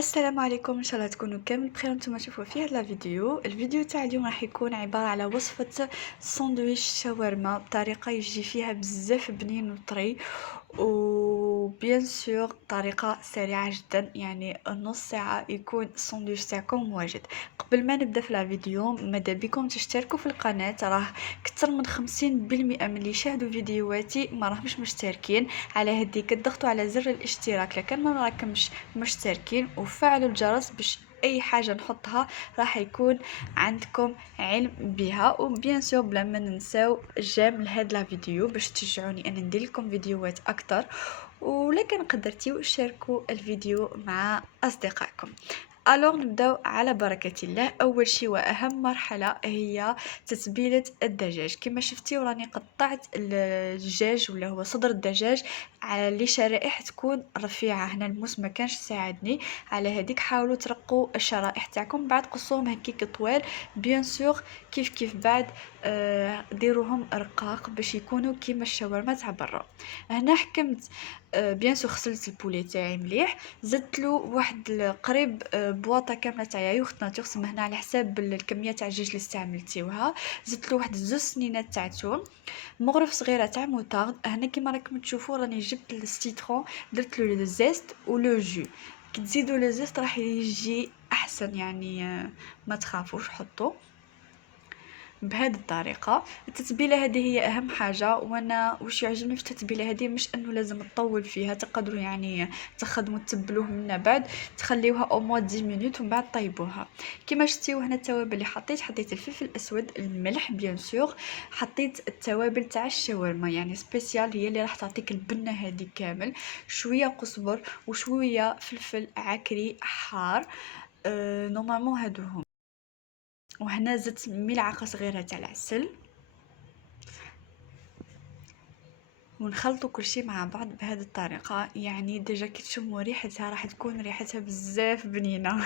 السلام عليكم، ان شاء الله تكونوا كامل بخير. نتوما تشوفوا في هذا الفيديو تاع اليوم راح يكون عباره على وصفه ساندويتش شاورما بطريقه يجي فيها بزاف بنين وطري، وبيان سور طريقه سريعه جدا، يعني نص ساعه يكون الساندويتش تاعكم واجد. قبل ما نبدا في الفيديو ماذا بكم تشتركوا في القناه، راه كثر من 50% من اللي يشاهدوا فيديوهاتي ما راهمش مشتركين. على هديك تضغطوا على زر الاشتراك لكن ما راكمش مشتركين، وفعلوا الجرس باش اي حاجه نحطها راح يكون عندكم علم بها. وبيان سور بلا ما ننساو جيم لهذا الفيديو باش تشجعوني ان ندير لكم فيديوهات اكثر، ولكن قدرتيو شاركوا الفيديو مع اصدقائكم. الوغ نبداو على بركه الله. اول شيء واهم مرحله هي تتبيله الدجاج. كما شفتيو راني قطعت الدجاج ولا هو صدر الدجاج على شرائح تكون رفيعه. هنا الموس ما كانش ساعدني على هذيك. حاولوا ترقوا الشرائح تاعكم، بعد قصوهم هكيك طوال بيان سور. كيف بعد ديروهم رقاق باش يكونوا كيما الشاورما تاع برا. هنا حكمت بيان سور غسلت البولي تاعي مليح، زدت له واحد قريب بواطه كامله تاع ياغورت ناتور، سما هنا على حساب الكميه تاع الدجاج اللي استعملتيوها. زدت له واحد 2 سنينات تاع توم، مغرف صغيره تاع موطارد. هنا كيما راكم تشوفوا راني جبت السيترون، درت له الزيست ولو جو. كي تزيدوا لو زيست راح يجي احسن، يعني ما تخافوش حطوا بهذه الطريقه. التتبيله هذه هي اهم حاجه، وانا واش يعجبني في التتبيله هذه مش انه لازم تطول فيها، تقدروا يعني تخدموا تتبلوه من بعد تخليوها او موا 10 مينوت ومن بعد طيبوها. كما شفتيو هنا التوابل اللي حطيت الفلفل الاسود، الملح بيان سور، حطيت التوابل تاع الشاورما يعني سبيسيال، هي اللي راح تعطيك البنه هذه كامل. شويه قزبر وشويه فلفل عكري حار، نورمالمون هادو هم. وهنا زدت ملعقه صغيره تاع العسل، ونخلطوا كل شيء مع بعض بهذه الطريقه. يعني ديجا كي تشموا ريحتها راح تكون ريحتها بزاف بنينه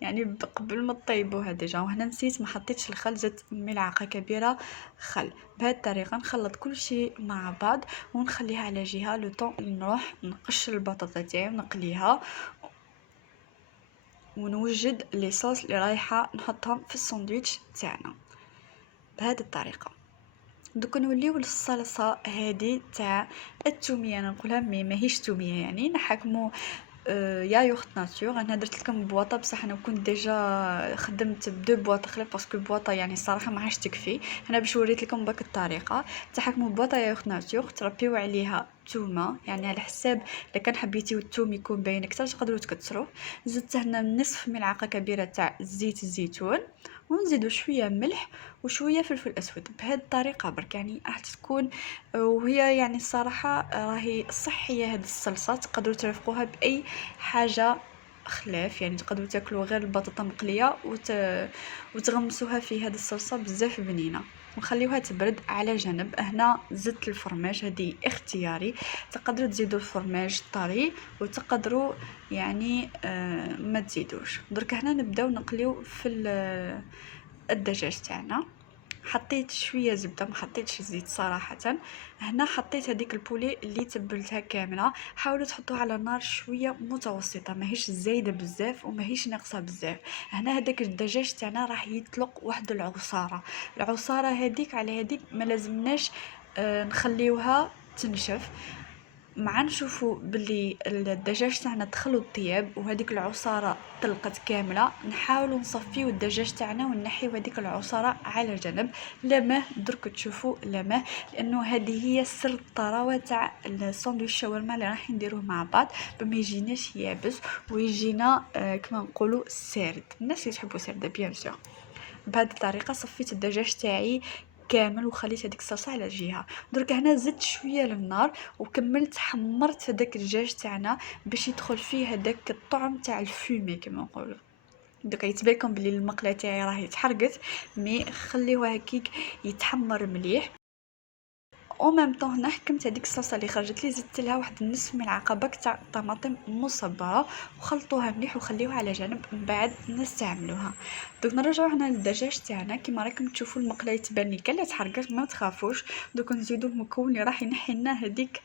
يعني قبل ما تطيبوها ديجا. وهنا نسيت ما حطيتش الخل، زدت ملعقه كبيره خل. بهذه الطريقه نخلط كل شيء مع بعض ونخليها على جهه لو طون نروح نقشر البطاطا تاعي ونقليها، ونوجد لي صوص اللي رايحه نحطهم في الساندويتش تاعنا بهذه الطريقه. دوك نوليو للصلصه هذه تاع التوميه. انا نقولها ماهيش توميه، يعني نحكموا ياغورت ناتور. انا درت لكم بواطه بصح انا كنت ديجا خدمت بدو بواط خلاف باسكو بواطه يعني الصراحه ما عادش تكفي. انا باش وريت لكم باك الطريقه. تحكموا بواطه ياغورت ناتور، تربيو عليها تومه يعني على حساب، الا كان حبيتيو التوم يكون باين اكثر تقدروا تكثروا. زدت هنا نصف ملعقه كبيره تاع زيت الزيتون، ونزيدوا شويه ملح وشويه فلفل اسود. بهذه الطريقه برك يعني راح تكون، وهي يعني الصراحه راهي صحيه هذه الصلصه. تقدروا ترافقوها باي حاجه خلاف، يعني تقدروا تاكلوا غير البطاطا مقليه وتغمسوها في هذه الصلصه بزاف بنينه ونخليوها تبرد على جنب. هنا زدت الفرماج، هذه اختياري، تقدروا تزيدوا الفرماج طري وتقدروا يعني ما تزيدوش. درك هنا نبداو نقليو في الدجاج تاعنا. حطيت شويه زبده، ما حطيتش زيت صراحه. هنا حطيت هذيك البولي اللي تبلتها كامله. حاولوا تحطوها على نار شويه متوسطه، ماهيش زايده بزاف وماهيش ناقصه بزاف. هنا هذاك الدجاج تاعنا راح يطلق واحد العصاره هذيك. على هذيك ما لازمناش نخليوها تنشف. مع نشوفوا باللي الدجاج تاعنا دخلوا الطياب وهذيك العصاره طلقت كامله، نحاولوا نصفيو الدجاج تاعنا ونحيو هذيك العصاره على جنب. لماه درك تشوفوا لماه، لانه هذه هي سر الطراوه تاع الساندويتش شاورما اللي راح نديروه مع بعض، بما يجيناش يابس ويجينا كما نقولوا سارد. الناس اللي تحبوا سارده بيان سور. بهذه الطريقه صفيت الدجاج تاعي كامل وخليت هذيك الصلصه على جهه. درك هنا زدت شويه للنار وكملت حمرت هذاك الدجاج تاعنا باش يدخل فيه هذاك الطعم تاع الفومي كما نقولوا. دوكا يتبان لكم بلي المقله تاعي راهي تحرقت، مي خليوها هكيك يتحمر مليح. او ميم طون هنا حكمت هذيك الصلصه اللي خرجت لي، زدت لها واحد نصف ملعقه باك تاع طماطم مصبره وخلطوها مليح وخليوها على جنب من بعد نستعملوها. دوك نرجعوا هنا للدجاج تاعنا. كما راكم تشوفوا المقله تبان لي كلا تحرقت، ما تخافوش. دوك نزيدوا المكون اللي راح ينحي لنا هذيك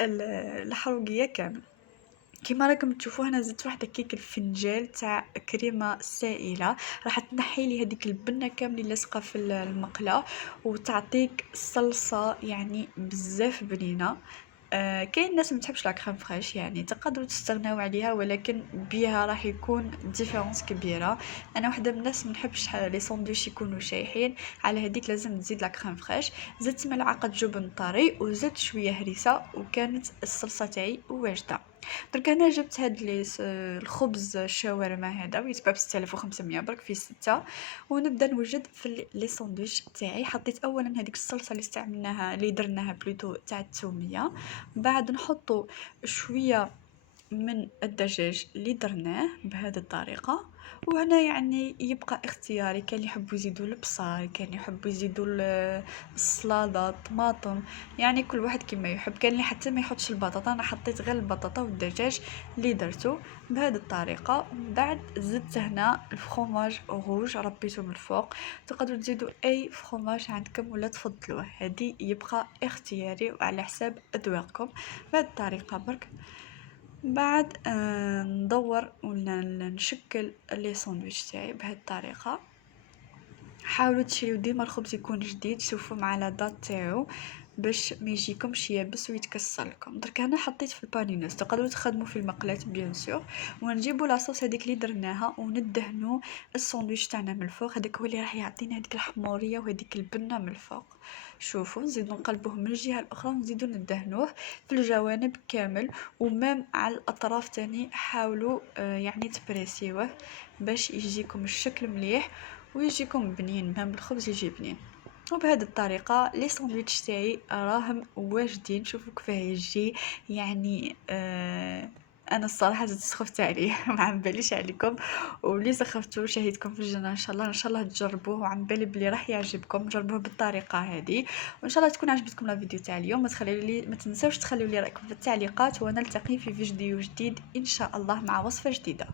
الحروقيه كامل. كيما راكم تشوفوا هنا زدت واحد هكاك الفنجال تاع كريمه سائله، راح تنحي لي هذيك البنه كامله لاصقه في المقله وتعطيك صلصه يعني بزاف بنينه. كاين ناس ما تحبش لا كريم فريش، يعني تقدروا تستغناو عليها، ولكن بها راح يكون ديفيرونس كبيره. انا وحده من الناس ما نحبش لي ساندويتش يكونوا شايحين، على هذيك لازم تزيد لا كريم فريش. زدت ملعقه جبن طري وزدت شويه هريسه وكانت الصلصه تاعي واجده. درك انا جبت هاد الخبز الشاورما هذا ويتباع ب6500 برك فيه 6، ونبدا نوجد في لي ساندويتش تاعي. حطيت اولا هذيك الصلصه اللي استعملناها اللي درناها بلوتو تاع الثوميه، بعد نحطو شويه من الدجاج اللي درناه بهذه الطريقه. وهنا يعني يبقى اختياري، كان يحبوا يزيدوا البصل، كان يحبوا يزيدوا السلطه الطماطم، يعني كل واحد كما يحب. كان اللي حتى ما يحطش البطاطا، انا حطيت غير البطاطا والدجاج اللي درته بهذه الطريقه. ومن بعد زدت هنا الفرomاج روج ربيته من الفوق، تقدروا تزيدوا اي فرomاج عندكم ولا تفضلوه، هذه يبقى اختياري وعلى حساب اذواقكم بهذه الطريقه برك. بعد ندور ولا نشكل لي ساندويتش تاعي بهذه الطريقه. حاولوا تشريو ديما الخبز يكون جديد، شوفوا مع لا دات تاعو باش ما يجيكمش يابس ويتكسر لكم. درك هنا حطيت في البانينوس، تقدروا تخدموا في المقلاة بيان سور، ونجيبوا لاصوص هذيك اللي درناها وندهنوا الساندويتش تاعنا من الفوق. هذاك هو اللي راح يعطينا هذيك الحموريه وهذيك البنه من الفوق. شوفوا نزيدو نقلبوه من الجهه الاخرى ونزيدو ندهنوه في الجوانب كامل، ومام على الاطراف تاني حاولوا يعني تبريسيوه باش يجيكم الشكل مليح ويجيكم بنين، مهم الخبز يجي بنين. وبهذه الطريقه لي ساندويتش تاعي راهم واجدين. شوفوا كيفاه يجي، يعني انا الصراحه زدت سخفت عليه ما عم باليش عليكم، ولي سخفتوا شهيتكم في الجنه ان شاء الله. ان شاء الله تجربوه وعم بالي بلي راح يعجبكم. جربوه بالطريقه هذه وان شاء الله تكون عجبتكم لا فيديو تاع اليوم. ما تنساوش تخليوا لي رايكم في التعليقات، ونلتقي في فيديو جديد ان شاء الله مع وصفه جديده.